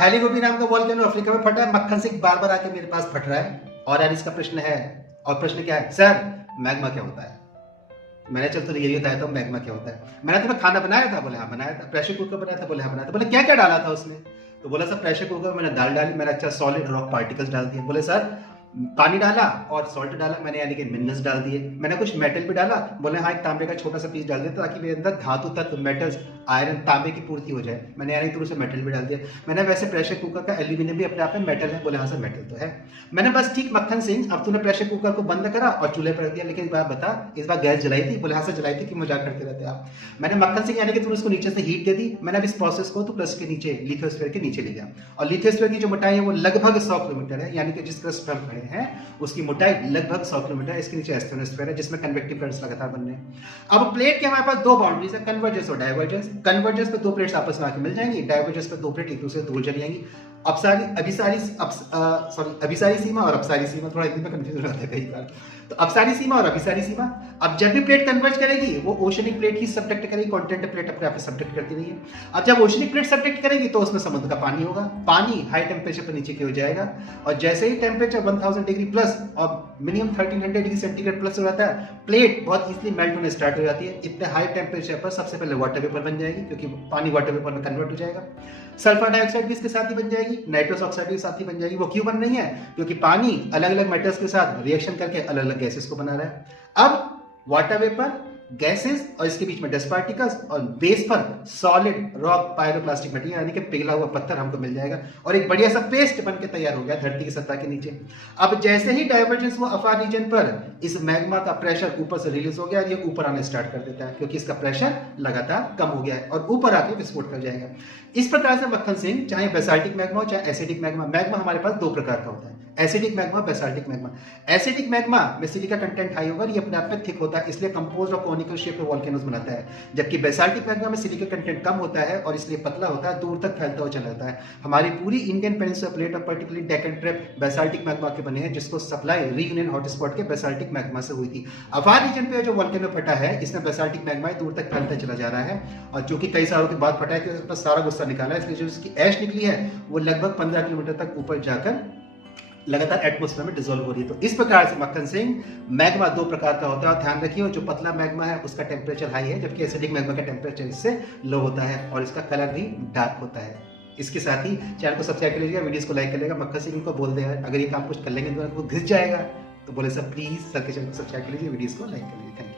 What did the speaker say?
हेलीगोबी नाम का volcano Africa में फटा है। मक्खन सिंह बार बार आके मेरे पास फट रहा है और यार इसका प्रश्न है, और प्रश्न क्या है सर, मैग्मा क्या होता है। मैंने चल तुझे यही बताया था मैग्मा क्या होता है। मैंने तुम्हें खाना बनाया था, बोले हाँ बनाया था। प्रेशर कुकर बनाया था, बोले हाँ बनाया था। बोले क्या क्या डाला था उसमें, तो बोला सर प्रेशर कुकर में मैंने दाल डाली, मैंने अच्छा सॉलिड रॉक पार्टिकल्स डाल दिए। बोले सर पानी डाला और सॉल्ट डाला मैंने, यानी कि मिनरल्स डाल दिए। मैंने कुछ मेटल भी डाला, बोले हाँ एक तांबे का छोटा सा पीस डाल दिया ताकि मेरे अंदर धातु तत्व मेटल्स आयरन तांबे की पूर्ति हो जाए। मैंने यानी थोड़ा सा मेटल भी डाल दिया। मैंने वैसे प्रेशर कुकर का एल्यूमिनियम भी अपने आप में मेटल है, बोले हाँ सर मेटल तो है। मैंने बस ठीक मक्खन सिंह अब तूने प्रेशर कुकर को बंद करा और चूल्हे पर रख दिया, लेकिन इस बार बता इस बार गैस जलाई थी, बोले हाँ सर जलाई थी, कि मजाक करते रहते आप। मैंने मक्खन सिंह यानी कि तूने उसको नीचे से हीट दे दी। मैंने अब इस प्रोसेस को तो क्रस्ट के नीचे लिथोस्फीयर के नीचे ले गया, और लिथोस्फीयर की जो मोटाई है वो लगभग 100 किलोमीटर है, यानी कि जिस क्रस्ट पर हम खड़े हैं उसकी मोटाई लगभग 100 किलोमीटर है। इसके नीचे एस्ट्रोनोस्फीयर है जिसमें कन्वेक्टिव करंट्स लगातार बन रहे हैं। अब प्लेट के हमारे पास दो बाउंड्रीज है, कन्वर्जेंस और डाइवर्जेंस। कन्वर्जेंस पे दो प्लेट्स आपस में आके मिल जाएंगी, डाइवर्जेंस पे दो प्लेट एक दूसरे से दूर चली जाएंगी। अभिसारी सीमा और अपसारी सीमा, थोड़ा हिंदी में कंफ्यूजन रहता है कई बार। तो अपसारी सीमा और अभिसारी सीमा, अब जब भी प्लेट कन्वर्ज करेगी वो ओशनिक प्लेट ही सब्डक्ट करेगी, कॉन्टिनेंटल प्लेट अपने आप सब्डक्ट करती नहीं है। अब जब ओशनिक प्लेट सब्डक्ट करेगी तो उसमें समुद्र का पानी होगा, पानी हाई टेम्परेचर पर नीचे की हो जाएगा, और जैसे ही टेम्परेचर 1000 डिग्री प्लस और मिनिमम 1300 डिग्री सेंटीग्रेड प्लस हो जाता है, प्लेट बहुत इजीली मेल्ट होने स्टार्ट हो जाती है। इतने हाई टेम्परेचर पर सबसे पहले वाटर वेपर बन जाएगी, क्योंकि पानी वाटर वेपर में कन्वर्ट हो जाएगा। सल्फर डाइऑक्साइड भी इसके साथ ही बन जाएगी, नाइट्रस ऑक्साइड भी साथ ही बन जाएगी। वो क्यों बन रही है, क्योंकि पानी अलग अलग मेटल्स के साथ रिएक्शन करके अलग अलग गैसेस को बना रहा है। अब वाटर वेपर, गैसेस और इसके बीच में डस्ट पार्टिकल्स, और बेस पर सॉलिड रॉक पायरोप्लास्टिक मटेरियल यानी कि पिघला हुआ पत्थर हमको मिल जाएगा, और एक बढ़िया सा पेस्ट बन के तैयार हो गया धरती की सतह के नीचे। अब जैसे ही डाइवर्जेंस हुआ अफार रीजन पर, इस मैग्मा का प्रेशर ऊपर से रिलीज हो गया, ये ऊपर आने स्टार्ट कर देता है क्योंकि इसका प्रेशर लगातार कम हो गया है और ऊपर आके विस्फोट कर जाएगा। इस प्रकार से मक्खन सिंह, चाहे बेसाल्टिक मैग्मा हो चाहे एसिडिक मैग्मा, मैग्मा हमारे पास दो प्रकार का होता है, acidic magma, basaltic magma. Acidic magma में सिलिका कंटेंट हाई होगा, ये अपने आप में थिक होता है, इसलिए कंपोज्ड ऑफ कोनिकल शेप में वोल्केनोस बनाता है। जबकि बेसाल्टिक मैग्मा में सिलिका कंटेंट कम होता है और इसलिए पतला होता है, दूर तक फैलता हुआ चला जाता है। हमारी पूरी इंडियन पेनिनसुला प्लेट और particularly Deccan trap basaltic magma के बने हैं, जिसको सप्लाई रीयूनियन हॉटस्पॉट के बेसाल्टिक मैग्मा से हुई थी। अफार रीजन पे जो वोल्केनो फटा है, इसमें बेसाल्टिक मैग्मा दूर तक फैलता चला जा रहा है, और चूंकि कई सालों के बाद फटा है कि उसका सारा गुस्सा निकाला है, इसलिए जो उसकी ऐश निकली है वो लगभग 15 किलोमीटर तक ऊपर जाकर लगातार एटमॉस्फेयर में डिसॉल्व हो रही है। तो इस प्रकार से मक्खन सिंह मैग्मा दो प्रकार का होता है, और ध्यान रखिए जो पतला मैग्मा है उसका टेम्परेचर हाई है, जबकि एसिडिक मैग्मा का टेम्परेचर इससे लो होता है और इसका कलर भी डार्क होता है। इसके साथ ही चैनल को सब्सक्राइब कर लीजिएगा, वीडियोस को लाइक कर लीजिएगा। मक्खन सिंह को बोल दे अगर ये काम कुछ कर लेंगे तो घिस जाएगा, तो बोले सर प्लीज सर के चैनल को सब्सक्राइब कर लीजिए, वीडियोस को लाइक कर लीजिए। Thank you.